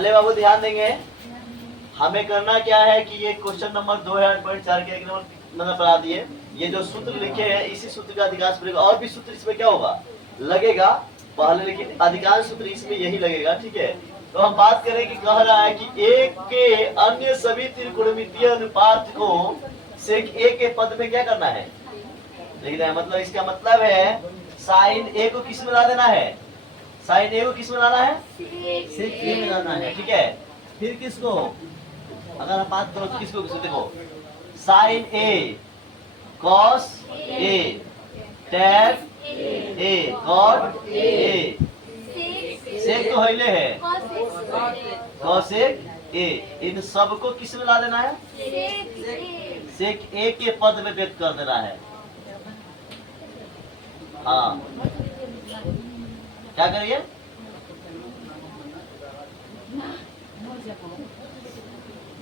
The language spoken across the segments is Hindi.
पहले बाबू ध्यान देंगे, हमें करना क्या है कि ये क्वेश्चन नंबर 2.4 के एक नंबर मतलब बना दिए। ये जो सूत्र लिखे हैं इसी सूत्र का अधिकांश प्रयोग, और भी सूत्र इसमें क्या होगा लगेगा पहले, लेकिन अधिकांश सूत्र इसमें यही लगेगा। ठीक है, तो हम बात करें कि कह रहा है कि एक के अन्य सभी त्रिकोणमितीय अनुपात को सेक ए के पद में क्या करना है लिख देना। मतलब इसका मतलब है साइन ए को किस में ला देना है, साइन ए को किस में लाना है, सेक ए में लाना है। ठीक है, फिर किसको अगर आप बात करो तो किसको देखो, sine A cos A tan A cot A, sec तो हिले है कॉसेक ए, इन सबको किस में ला देना है, सेक ए के पद में व्यक्त कर देना है। हाँ क्या करिए,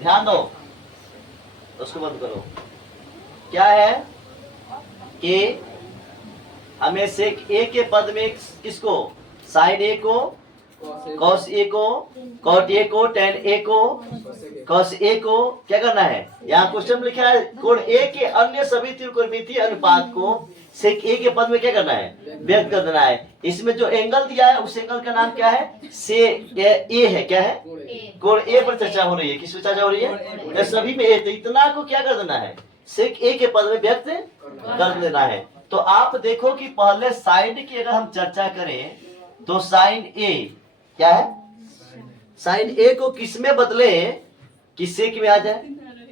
ध्यान दो, उसको बंद करो। क्या है कि हमें सेक ए के पद में किसको, साइन ए को, कॉस ए को, कॉट ए को, टेन ए को, कॉस ए को क्या करना है। यहाँ क्वेश्चन में लिखा है कोण ए के अन्य सभी त्रिकोणमितीय अनुपात को सेक ए के पद में क्या करना है, व्यक्त कर देना है। इसमें जो एंगल दिया है उस एंगल का नाम क्या है, से ए है। क्या है, कोण ए पर चर्चा हो रही है। किस पर चर्चा हो रही है, तो सभी में ए, तो इतना को क्या कर देना है, सेक ए के पद में व्यक्त कर देना है। तो आप देखो कि पहले साइन की अगर हम चर्चा करें तो साइन ए क्या है, साइन ए को किस में बदले कि सेक में आ जाए।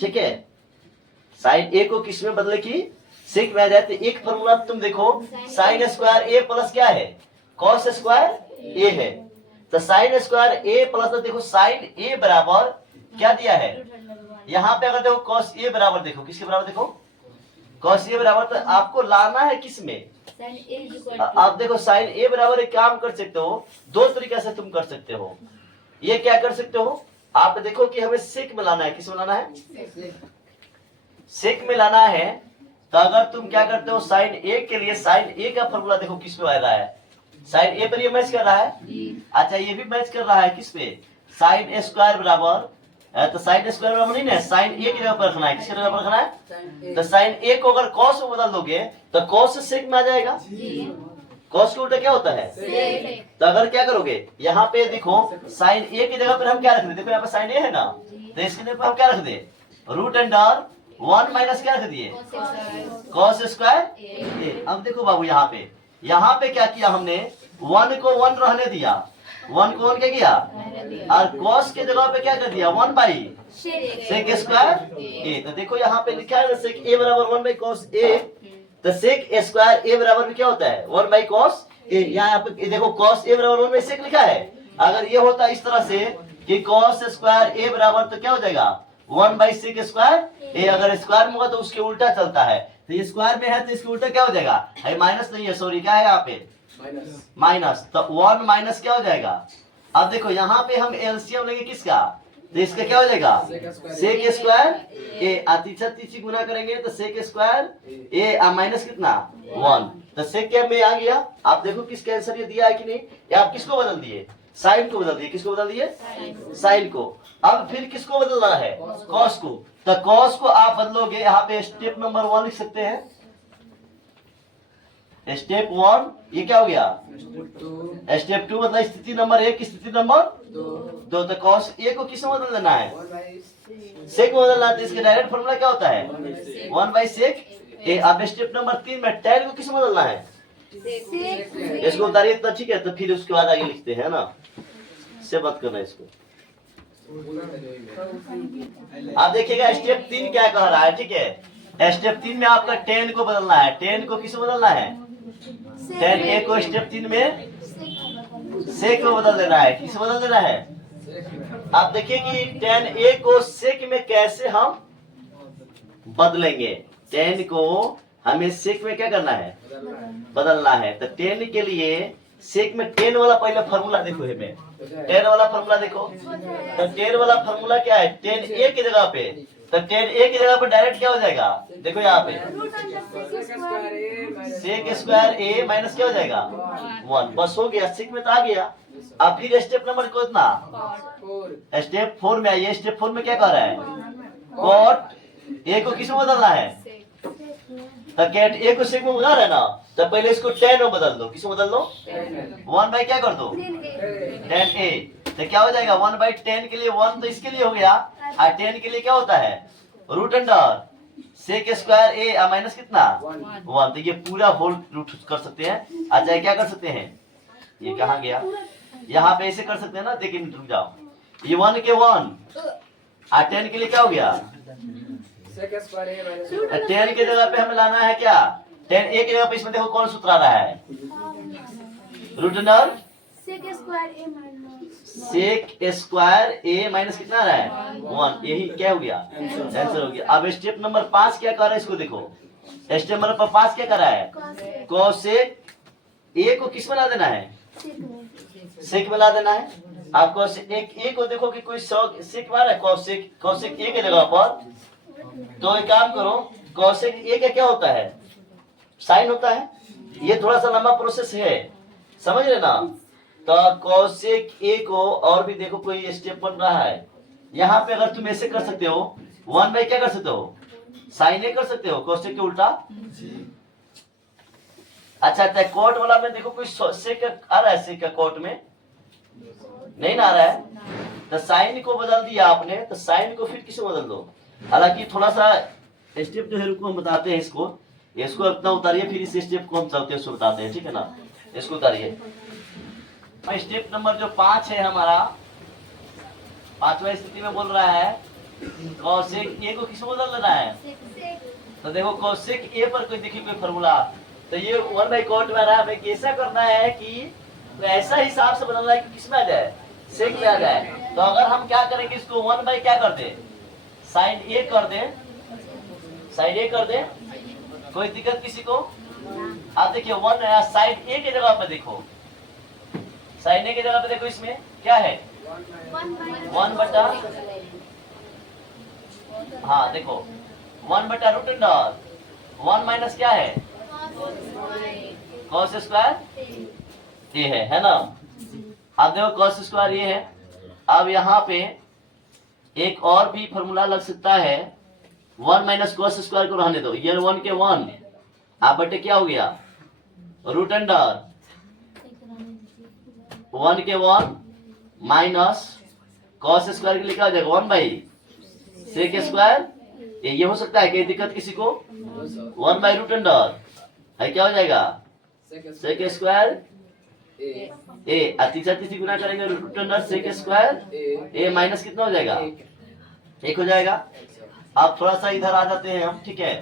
ठीक है, साइन ए को किस में बदले कि सेक में आ जाए। तो एक फॉर्मूला तुम देखो, साइन स्क्वायर ए प्लस क्या है, कॉस स्क्वायर ए है। तो साइन स्क्वायर ए प्लस, तो देखो साइन ए बराबर क्या दिया है यहाँ पे, अगर देखो कॉस ए बराबर, देखो किसके बराबर, देखो कॉस ए बराबर, तो आपको लाना है किसमें, आप देखो साइन ए बराबर एक काम कर सकते हो, दो तरीके से तुम कर सकते हो। ये क्या कर सकते हो, आप देखो कि हमें सेक में लाना है, किस में लाना है, सेक में लाना है। तो अगर तुम क्या करते हो, साइन ए के लिए साइन ए का फॉर्मूला देखो किस पे आ रहा है, साइन ए पर ये मैच कर रहा है। अच्छा ये भी मैच कर रहा है किस पे, साइन स्क्वायर बराबर, तो साइन स्क्वायर बराबर नहीं ना, साइन ए की जगह पर रखना है, किसकी जगह पर रखना है, तो साइन ए को अगर कॉस में बदल दोगे तो कॉस से सेक में आ जाएगा। कॉस के उल्टा क्या होता है, तो अगर क्या करोगे यहाँ पे देखो साइन ए की जगह पर हम क्या रख दे, देखो यहाँ पे साइन ए है ना, तो इसके जगह पर हम क्या रख दे, रूट अंडर 1 माइनस क्या रख दिए, कॉस स्क्वायर ए। अब देखो बाबू यहाँ पे क्या किया हमने, 1 को 1 रहने दिया, 1 को 1 क्या किया, और कॉस के जगह पे क्या कर दिया, 1 बाई सेक स्क्वायर ए। तो देखो यहाँ पे लिखा है सेक ए बराबर 1 बाई कॉस ए, तो सेक स्क्वायर ए बराबर क्या होता है, 1 बाई कॉस ए। यहाँ पे देखो कॉस ए बराबर 1 बाई सेक लिखा है। अगर ये होता इस तरह से कि कॉस स्क्वायर ए बराबर, तो क्या हो जाएगा 1 बाई सेक स्क्वायर ए। अगर स्क्वायर में होगा तो उसके उल्टा चलता है, तो ये स्क्वायर में है तो इसके उल्टा क्या हो जाएगा, माइनस नहीं है, सॉरी क्या है यहाँ पे माइनस, तो 1 माइनस क्या हो जाएगा। अब देखो यहाँ पे हम एलसीएम लेंगे किसका, तो इसका क्या हो जाएगा, सेक स्क्वायर ए, तीसरी गुना करेंगे तो सेक स्क्वायर ए माइनस कितना 1, तो सेक क्या में आ गया। आप देखो किसका आंसर ये दिया है कि नहीं, या आप किसको बदल दिए, साइन को बदल दिए, किसको बदल दिए, साइन को। अब फिर किसको बदलना है, कॉस को, तो कॉस को आप बदलोगे, यहाँ पे स्टेप नंबर 1 लिख सकते हैं, स्टेप 1 ये क्या हो गया, स्टेप 2 मतलब स्थिति नंबर 1 स्थिति नंबर 2। तो कॉस ए को किस में बदल देना है, सेक में बदलना है। तो इसका डायरेक्ट फॉर्मूला क्या होता है, 1 बाई सेक ए। अब स्टेप नंबर 3 में टैन को किस में बदलना है, इसको उतारिए तो ठीक है, तो फिर उसके बाद आगे लिखते हैं ना, से बात करना इसको। आप देखिएगा स्टेप 3 क्या कह रहा है। ठीक है, स्टेप 3 में आपका टेन को बदलना है, टेन को किस में बदलना है, टेन ए को स्टेप 3 में सेक में बदल देना है, किस बदल देना है। आप देखिए कि टेन ए को सेक में कैसे हम बदलेंगे, टेन को हमें सेक में क्या करना है, बदलना है। तो टेन के लिए सेक में टेन वाला पहले फॉर्मूला देखो, हमें टेन वाला फॉर्मूला देखो, तो टेन वाला फॉर्मूला क्या है, टेन ए की जगह पे, तो टेन ए की जगह पे डायरेक्ट क्या हो जाएगा, देखो यहाँ पे सेक स्क्वायर ए माइनस क्या हो जाएगा 1, बस हो गया, सिक में तो आ गया। अब फिर स्टेप नंबर कितना, स्टेप 4 में आइए। स्टेप 4 में क्या कर रहा है, कॉट ए को किस में बदलना है, तो कैट ए को सेक में बदल रहा है ना, तो पहले इसको tan में बदल दो, किस में बदल दो 1 बाई क्या कर दो tan a, तो क्या हो जाएगा 1 बाई 10 के लिए 1 तो इसके लिए हो गया, और 10 के लिए क्या होता है रूट अंडर सेक स्क्वायर ए माइनस कितना 1, तो ये पूरा होल रूट कर सकते हैं। अच्छा क्या कर सकते हैं, ये कहाँ गया, यहाँ पे ऐसे कर सकते हैं ना, देखिए रुक जाओ, ये 1 के 1 और 10 के लिए क्या हो गया 10 के जगह पे हमें लाना है क्या 10 ए की जगह पे, इसमें देखो कौन सूत्र आ रहा है रूट अंडर सेक स्क्वायर ए माइनस कितना आ रहा है 1, यही क्या हो गया आंसर हो गया। अब स्टेप नंबर 5 क्या कर रहा है, इसको देखो स्टेप नंबर 5 क्या कर रहा है, कोसेक ए को किस में ला देना है सेक में ला देना है। आपको एक ए को देखो कि कोई सेक मार है कोसेक ए के जगह पर, तो एक काम करो कोसेक ए का क्या होता है साइन होता है, ये थोड़ा सा लंबा प्रोसेस है, समझ रहे ना। तो कोसेक ए को और भी देखो कोई स्टेप बन रहा है, यहाँ पे अगर तुम ऐसे कर सकते हो 1 बाई क्या कर सकते हो साइन ए कर सकते हो कोसेक के उल्टा। अच्छा कोट वाला में देखो कोई सेक आ रहा है, सेक का कोट में नहीं ना आ रहा है, तो साइन को बदल दिया आपने, तो साइन को फिर किसे बदल दो। हालांकि थोड़ा सा स्टेप जो है रुको हम बताते हैं, इसको अपना उतारिए, फिर इस स्टेप को हम चलते हैं उसको बताते हैं, ठीक है ना। इसको उतारिए, स्टेप नंबर जो 5 है हमारा, 5वां स्थिति में बोल रहा है कोसेक ए को किस में बदल देना है, तो देखो कोसेक ए पर कोई देखिए कोई फॉर्मूला, तो ये 1 बाई कॉट में रहा, हमें कैसा करना है कि तो ऐसा हिसाब से बदलना है कि किस में आ जाए सेक में आ जाए। तो अगर हम क्या करेंगे इसको 1 बाई क्या कर दे साइन ए कर दे, साइन ए कर दे, कोई दिक्कत किसी को। आप देखिए 1 साइन ए के जगह पे देखो, साइन ए के जगह पे देखो इसमें क्या है 1 बटा, हाँ देखो 1 बटा रूट अंडर 1 माइनस क्या है कॉस स्क्वायर ये है ना। अब देखो कॉस स्क्वायर ये है, अब यहाँ पे एक और भी फॉर्मूला लग सकता है, 1 माइनस कॉस स्क्वायर को रहने दो, ये 1 के 1 आप बटे क्या हो गया रूट अंडर 1 के 1 माइनस कॉस स्क्वायर के लिए क्या हो जाएगा 1 बाई सेक स्क्वायर, ये हो सकता है, कोई दिक्कत किसी को 1 बाई रूट अंडर है क्या हो जाएगा सेक स्क्वायर ए, तीसरी गुना करेंगे रूट अंडर सेक स्क्वायर ए माइनस कितना हो जाएगा 1 हो जाएगा। अब थोड़ा सा इधर आ जाते हैं हम, ठीक है।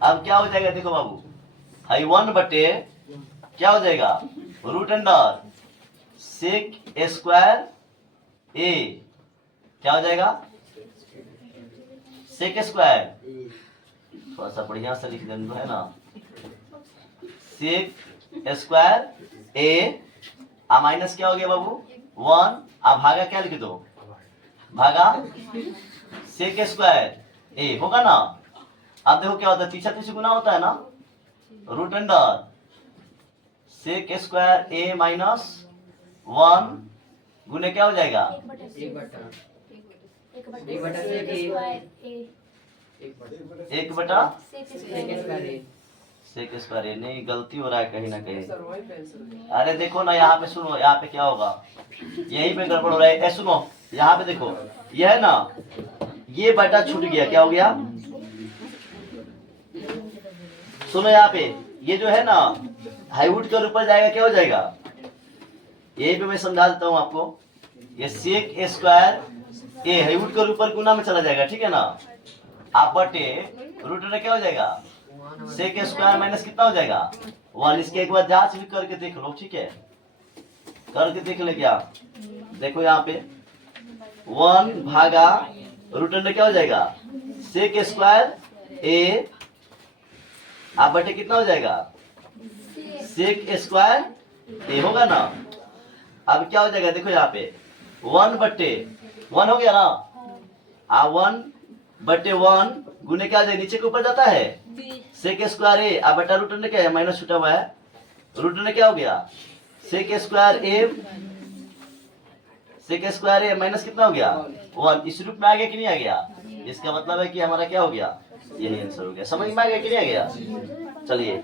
अब क्या हो जाएगा देखो बाबू, हाई 1 बटे क्या हो जाएगा रूट अंडर सेक स्क्वायर ए, क्या हो जाएगा सेक स्क्वायर, थोड़ा सा बढ़िया से लिख देना है ना, सेक स्क्वायर ए माइनस क्या हो गया बाबू 1, अब भागा क्या लिख दो भागा सेक स्क्वायर ए होगा ना। अब देखो क्या होता है, तीसरी गुना होता है ना, रूट अंडर सेक स्क्वायर ए माइनस 1 गुने क्या हो जाएगा 1 बटा सेक स्क्वायर ए, नहीं गलती हो रहा है कहीं ना कहीं। अरे देखो ना यहाँ पे सुनो, यहाँ पे क्या होगा यही पे गड़बड़ हो रहा है, सुनो यहाँ पे देखो यह है ना, ये बटा छूट गया, क्या हो गया सुनो यहाँ पे, ये जो है ना हाईवुड के ऊपर जाएगा क्या हो जाएगा, यही पे मैं समझा देता हूँ आपको, ये सेक स्क्वायर ए हाईवुड के ऊपर गुना में चला जाएगा, ठीक है ना। आप बटे रूट में क्या हो जाएगा सेक स्क्वायर माइनस कितना हो जाएगा 1, इसके एक बार जांच भी करके देख लो, ठीक है, करके देख ले क्या, देखो यहाँ पे 1 भागा रूट अंडर क्या हो जाएगा सेक स्क्वायर ए, आप बटे कितना हो जाएगा सेक स्क्वायर ए होगा ना। अब क्या हो जाएगा देखो यहाँ पे 1 बटे 1 हो गया ना, 1 बटे 1 गुने क्या हो जाएगा नीचे के ऊपर जाता है सेक स्क्वायर ए, अब बेटा रूट अंडर क्या है, माइनस छूटा हुआ है, रूट अंडर क्या हो गया, सेक स्क्वायर ए, सेक स्क्वायर ए माइनस कितना हो गया 1, इस रूप में आ गया कि नहीं आ गया, इसका मतलब है कि हमारा क्या हो गया, यही आंसर हो गया। समझ में आ गया कि नहीं आ गया। चलिए